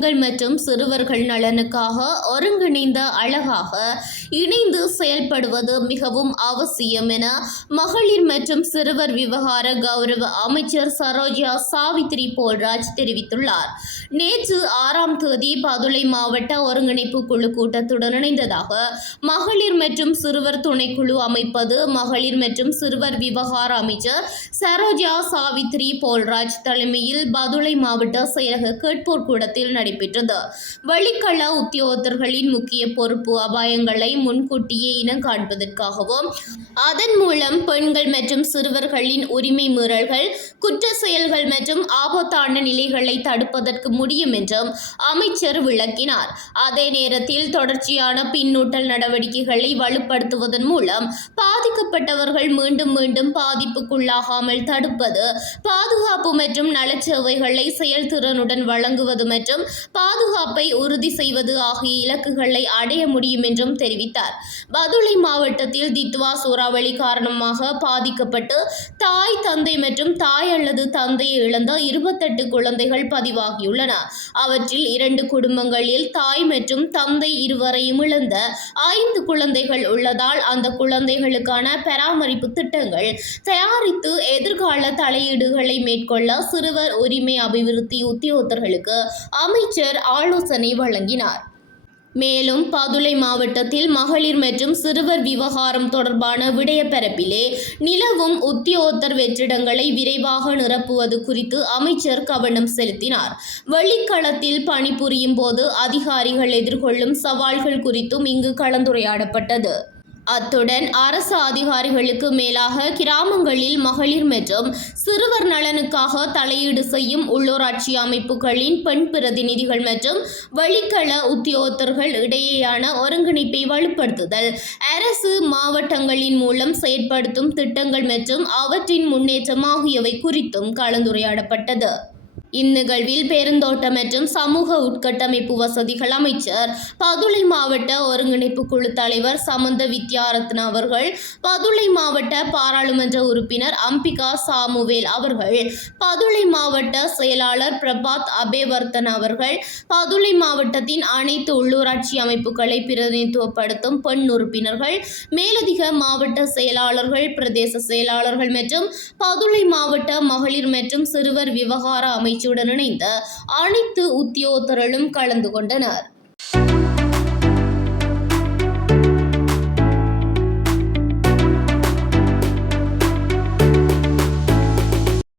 பெண்கள் மற்றும் சிறுவர்கள் நலனுக்காக ஒருங்கிணைந்த அழகாக இணைந்து செயல்படுவது மிகவும் அவசியம் என மகளிர் மற்றும் சிறுவர் விவகார கௌரவ அமைச்சர் சரோஜா சாவித்ரி போல்ராஜ் தெரிவித்துள்ளார். நேற்று 6ஆம் தேதி பதுளை மாவட்ட ஒருங்கிணைப்பு குழு கூட்டத்துடன் இணைந்ததாக மகளிர் மற்றும் சிறுவர் துணைக்குழு அமைப்பது மகளிர் மற்றும் சிறுவர் விவகார அமைச்சர் சரோஜா சாவித்ரி போல்ராஜ் தலைமையில் பதுளை மாவட்ட செயலக கேட்போர் கூடத்தில் நடைபெற்றது. வெளிக்கள உத்தியோகத்தர்களின் முக்கிய பொறுப்பு அபாயங்களை முன்கூட்டியே இனம் காண்பதற்காகவும் அதன் மூலம் பெண்கள் மற்றும் சிறுவர்களின் உரிமை மீறல்கள், குற்ற செயல்கள் மற்றும் ஆபத்தான நிலைகளை தடுப்பதற்கு முடியும் என்றும் அமைச்சர் விளக்கினார். அதே நேரத்தில் தொடர்ச்சியான பின்னூட்டல் நடவடிக்கைகளை வலுப்படுத்துவதன் மூலம் பாதிக்கப்பட்டவர்கள் மீண்டும் மீண்டும் பாதிப்புக்குள்ளாகாமல் தடுப்பது, பாதுகாப்பு மற்றும் நலச்சேவைகளை செயல்திறனுடன் வழங்குவது மற்றும் பாதுகாப்பை உறுதி செய்வது ஆகிய இலக்குகளை அடைய முடியும் என்றும் தெரிவித்தார். பதுளை மாவட்டத்தில் தித்வா சூறாவளி காரணமாக பாதிக்கப்பட்டு தாய், தந்தை மற்றும் தாய் அல்லது தந்தையை இழந்த 28 குழந்தைகள் பதிவாகியுள்ளன. அவற்றில் 2 குடும்பங்களில் தாய் மற்றும் தந்தை இருவரையும் இழந்த 5 குழந்தைகள் உள்ளதால் அந்த குழந்தைகளுக்கான பராமரிப்பு திட்டங்கள் தயாரித்து எதிர்கால தலையீடுகளை மேற்கொள்ள சிறுவர் உரிமை அபிவிருத்தி உத்தியோகத்தர்களுக்கு அமைச்சர் ஆலோசனை வழங்கினார். மேலும் பதுளை மாவட்டத்தில் மகளிர் மற்றும் சிறுவர் விவகாரம் தொடர்பான விடயப்பரப்பிலே நிலவும் உத்தியோகத்தர் வெற்றிடங்களை விரைவாக நிரப்புவது குறித்து அமைச்சர் கவனம் செலுத்தினார். வெளிக்களத்தில் பணிபுரியும் போது அதிகாரிகள் எதிர்கொள்ளும் சவால்கள் குறித்தும் இங்கு கலந்துரையாடப்பட்டது. அத்துடன் அரசு அதிகாரிகளுக்கு மேலாக கிராமங்களில் மகளிர் மற்றும் சிறுவர் நலனுக்காக தலையீடு செய்யும் உள்ளூராட்சி அமைப்புகளின் பெண் பிரதிநிதிகள் மற்றும் வெளிக்கள உத்தியோகத்தர்கள் இடையேயான ஒருங்கிணைப்பை வலுப்படுத்துதல், அரசு மாவட்டங்களின் மூலம் செயற்படுத்தும் திட்டங்கள் மற்றும் அவற்றின் முன்னேற்றம் ஆகியவை குறித்தும் கலந்துரையாடப்பட்டது. இந்நிகழ்வில் பெருந்தோட்டம் மற்றும் சமூக உட்கட்டமைப்பு வசதிகள் அமைச்சர், பதுளை மாவட்ட ஒருங்கிணைப்பு குழு தலைவர் சமந்த வித்யாரத்ன அவர்கள், பதுளை மாவட்ட பாராளுமன்ற உறுப்பினர் அம்பிகா சாமுவேல் அவர்கள், பதுளை மாவட்ட செயலாளர் பிரபாத் அபேவர்தன் அவர்கள், பதுளை மாவட்டத்தின் அனைத்து உள்ளூராட்சி அமைப்புகளை பிரதிநிதித்துவப்படுத்தும் பெண் உறுப்பினர்கள், மேலதிக மாவட்ட செயலாளர்கள், பிரதேச செயலாளர்கள் மற்றும் பதுளை மாவட்ட மகளிர் மற்றும் சிறுவர் விவகார அமைச்சருடன் இணைந்த அனைத்து உத்தியோகத்தர்களும் கலந்து கொண்டனர்.